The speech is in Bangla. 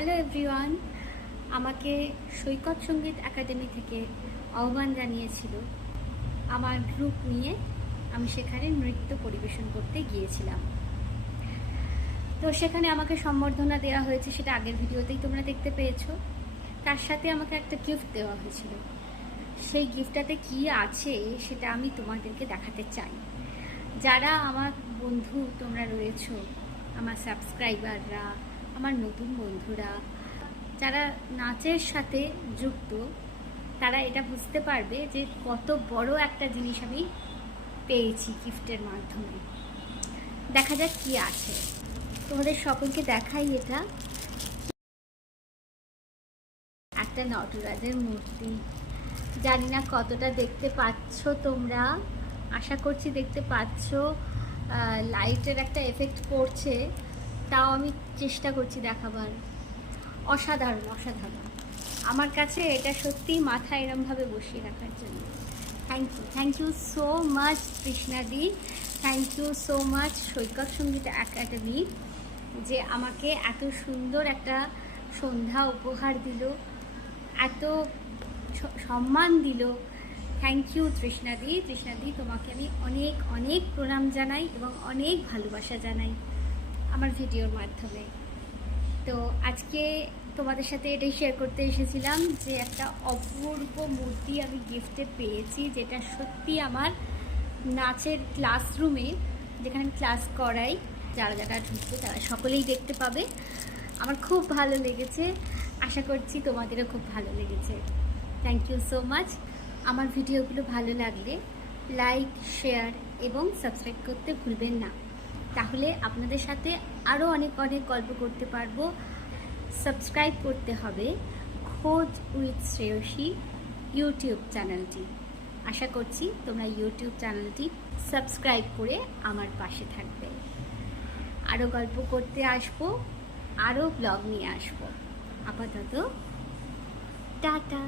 হ্যালো এভরিওয়ান, আমাকে সৈকত সঙ্গীত একাডেমি থেকে আহ্বান জানিয়েছিল। আমার গ্রুপ নিয়ে আমি সেখানে নৃত্য পরিবেশন করতে গিয়েছিলাম। তো সেখানে আমাকে সম্বর্ধনা দেওয়া হয়েছে, সেটা আগের ভিডিওতেই তোমরা দেখতে পেয়েছো। তার সাথে আমাকে একটা গিফট দেওয়া হয়েছিল। সেই গিফটটাতে কী আছে সেটা আমি তোমাদেরকে দেখাতে চাই। যারা আমার বন্ধু তোমরা রয়েছো, আমার সাবস্ক্রাইবাররা, আমার নতুন বন্ধুরা যারা নাচের সাথে যুক্ত, তারা এটা বুঝতে পারবে যে কত বড় একটা জিনিস আমি পেয়েছি গিফটের মাধ্যমে। দেখা যাক কি আছে, তোমাদের সকলকে দেখাই। এটা একটা নটরাজের মূর্তি। জানি না কতটা দেখতে পাচ্ছ তোমরা, আশা করছি দেখতে পাচ্ছ। লাইটের একটা এফেক্ট পড়ছে, তাও আমি চেষ্টা করছি দেখাবার। অসাধারণ অসাধারণ, আমার কাছে এটা সত্যিই মাথা এরমভাবে বসিয়ে রাখার জন্য। থ্যাংক ইউ সো মাচ তৃষ্ণাদি, thank you so much Saikat Sangeet academy, যে আমাকে এত সুন্দর একটা সন্ধ্যা উপহার দিল, এত সম্মান দিল। থ্যাংক ইউ তৃষ্ণাদি। তোমাকে আমি অনেক অনেক প্রণাম জানাই এবং অনেক ভালোবাসা জানাই আমার ভিডিওর মাধ্যমে। তো আজকে তোমাদের সাথে এটাই শেয়ার করতে এসেছিলাম যে একটা অপূর্ব মূর্তি আমি গিফটে পেয়েছি, যেটা সত্যি আমার নাচের ক্লাসরুমে, যেখানে আমি ক্লাস করাই, যারা যারা ঢুকবে তারা সকলেই দেখতে পাবে। আমার খুব ভালো লেগেছে, আশা করছি তোমাদেরও খুব ভালো লেগেছে। Thank you so much. আমার ভিডিওগুলো ভালো লাগলে লাইক, শেয়ার এবং সাবস্ক্রাইব করতে ভুলবেন না, তাহলে আপনাদের সাথে আরও অনেক অনেক গল্প করতে পারবো। সাবস্ক্রাইব করতে হবে খোঁজ উইথ শ্রেয়সী ইউটিউব চ্যানেলটি। আশা করছি তোমরা ইউটিউব চ্যানেলটি সাবস্ক্রাইব করে আমার পাশে থাকবে। আরও গল্প করতে আসবো, আরও ব্লগ নিয়ে আসবো। আপাতত টাটা।